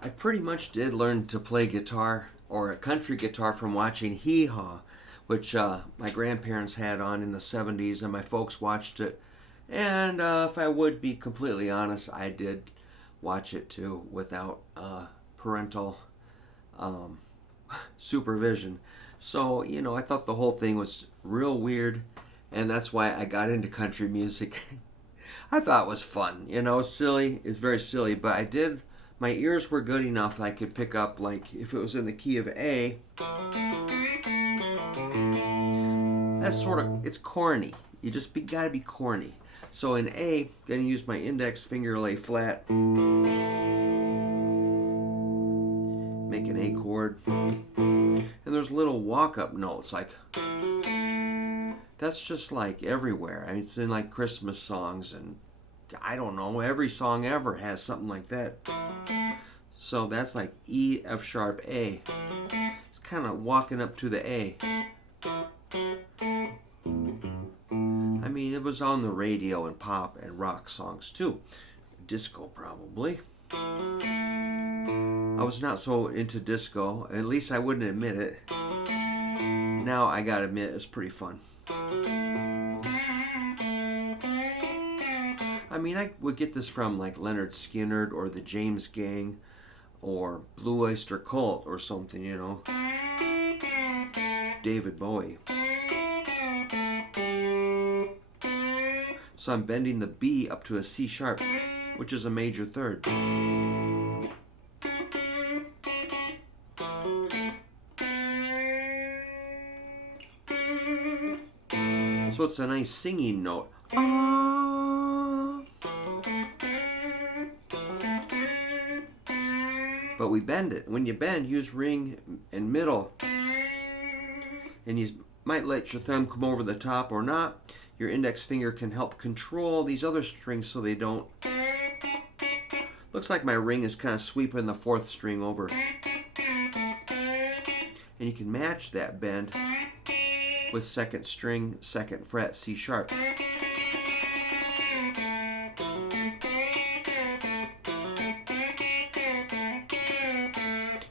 I pretty much did learn to play guitar or a country guitar from watching Hee Haw, which my grandparents had on in the 70s and my folks watched it. And if I would be completely honest, I did watch it too without parental um, supervision. So, I thought the whole thing was real weird, and that's why I got into country music. I thought it was fun, silly. It's very silly, but my ears were good enough that I could pick up, like, if it was in the key of A, that's it's corny. You just gotta be corny. So in A, I'm gonna use my index finger, lay flat, make an A chord, and there's little walk-up notes, like, that's just like everywhere. I mean, it's in like Christmas songs, and I don't know, every song ever has something like that. So that's like E, F sharp, A. It's kind of walking up to the A. I mean, it was on the radio and pop and rock songs too. Disco, probably. I was not so into disco, at least I wouldn't admit it. Now I gotta admit, it's pretty fun. I mean, I would get this from like Leonard Skinner or the James Gang or Blue Oyster Cult or something, David Bowie. So I'm bending the B up to a C sharp, which is a major third. So it's a nice singing note. But we bend it. When you bend, use ring and middle. And you might let your thumb come over the top or not. Your index finger can help control these other strings so they don't. Looks like my ring is kind of sweeping the fourth string over. And you can match that bend with second string, second fret, C sharp.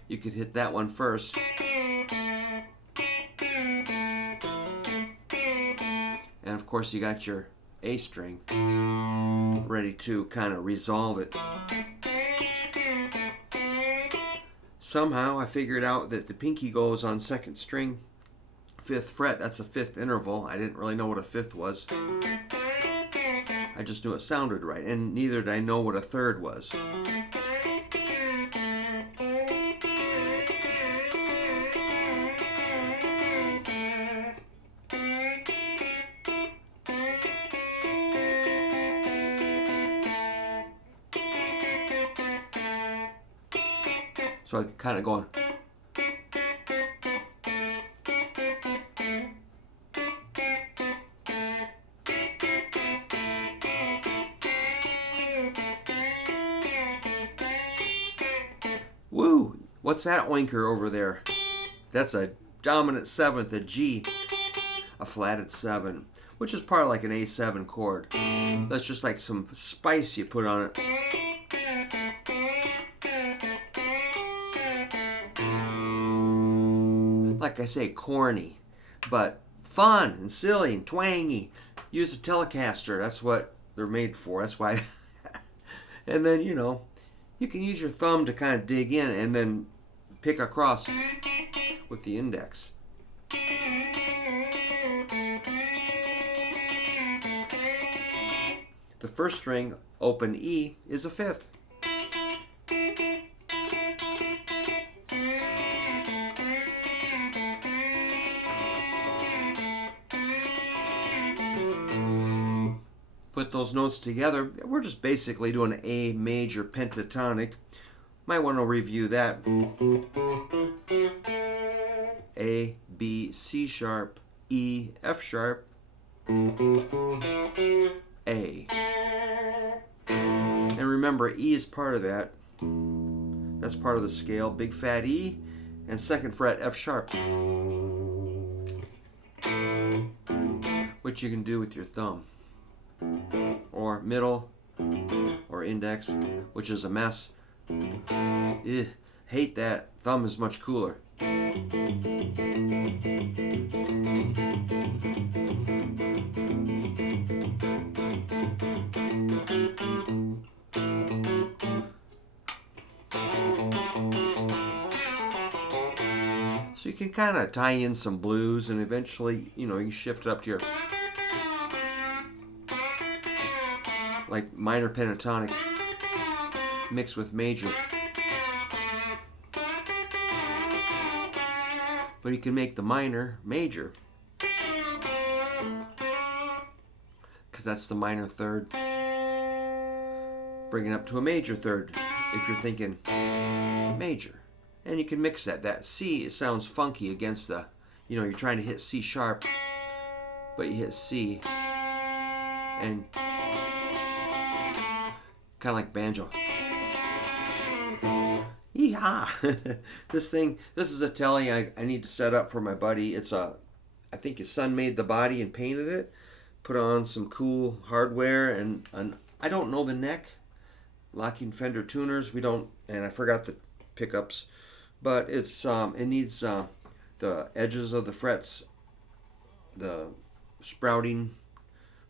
You could hit that one first. And of course you got your A string ready to kind of resolve it. Somehow I figured out that the pinky goes on second string, fifth fret. That's a fifth interval. I didn't really know what a fifth was. I just knew it sounded right, and neither did I know what a third was. So I kind of going. Woo! What's that oinker over there? That's a dominant seventh, a G, a flatted 7, which is part of like an A7 chord. That's just like some spice you put on it. Like I say, corny, but fun and silly and twangy. Use a Telecaster. That's what they're made for. That's why. And then, you can use your thumb to kind of dig in and then pick across with the index. The first string, open E, is a fifth. Put those notes together, we're just basically doing an A major pentatonic. Might want to review that. A, B, C sharp, E, F sharp, A. And remember, E is part of that. That's part of the scale. Big fat E, and second fret F sharp, which you can do with your thumb, or middle, or index, which is a mess. Ugh, hate that. Thumb is much cooler. So you can kind of tie in some blues, and eventually, you shift it up to your like minor pentatonic mixed with major. But you can make the minor major, because that's the minor third. Bring it up to a major third if you're thinking major. And you can mix that. That C, it sounds funky against the, you're trying to hit C sharp, but you hit C, and kind of like banjo. Hee Haw. This is a tele I need to set up for my buddy. I think his son made the body and painted it, put on some cool hardware, and I don't know the neck. Locking Fender tuners, and I forgot the pickups. But it needs the edges of the frets, the sprouting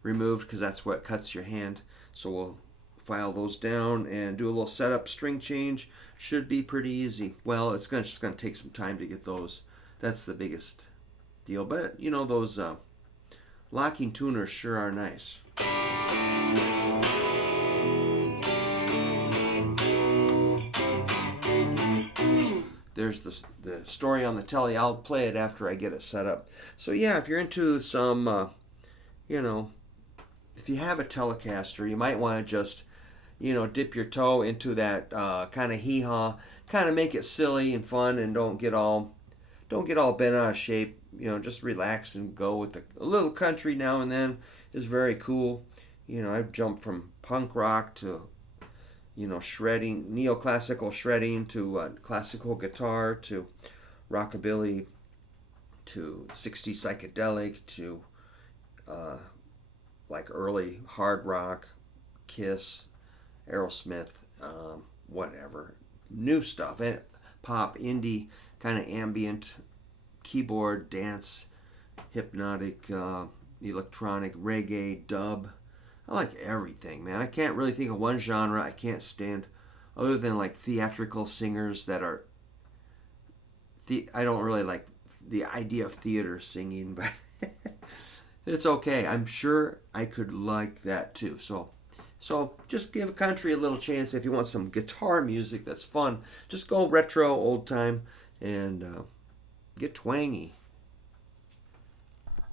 removed, because that's what cuts your hand. So we'll file those down and do a little setup string change. Should be pretty easy. Well, it's just gonna take some time to get those. That's the biggest deal. But those locking tuners sure are nice. There's the story on the telly. I'll play it after I get it set up. So yeah, if you're into some, if you have a Telecaster, you might want to just, dip your toe into that kind of hee haw, kind of make it silly and fun, and don't get all bent out of shape. Just relax and go with a little country now and then is very cool. I've jumped from punk rock to shredding, neoclassical shredding, to classical guitar, to rockabilly, to 60s psychedelic, to like early hard rock, Kiss, Aerosmith, whatever, new stuff, and pop, indie, kind of ambient, keyboard, dance, hypnotic, electronic, reggae, dub. I like everything, man. I can't really think of one genre I can't stand, other than like theatrical singers that are. I don't really like the idea of theater singing, but it's okay. I'm sure I could like that too. So just give country a little chance if you want some guitar music that's fun. Just go retro, old time, and get twangy.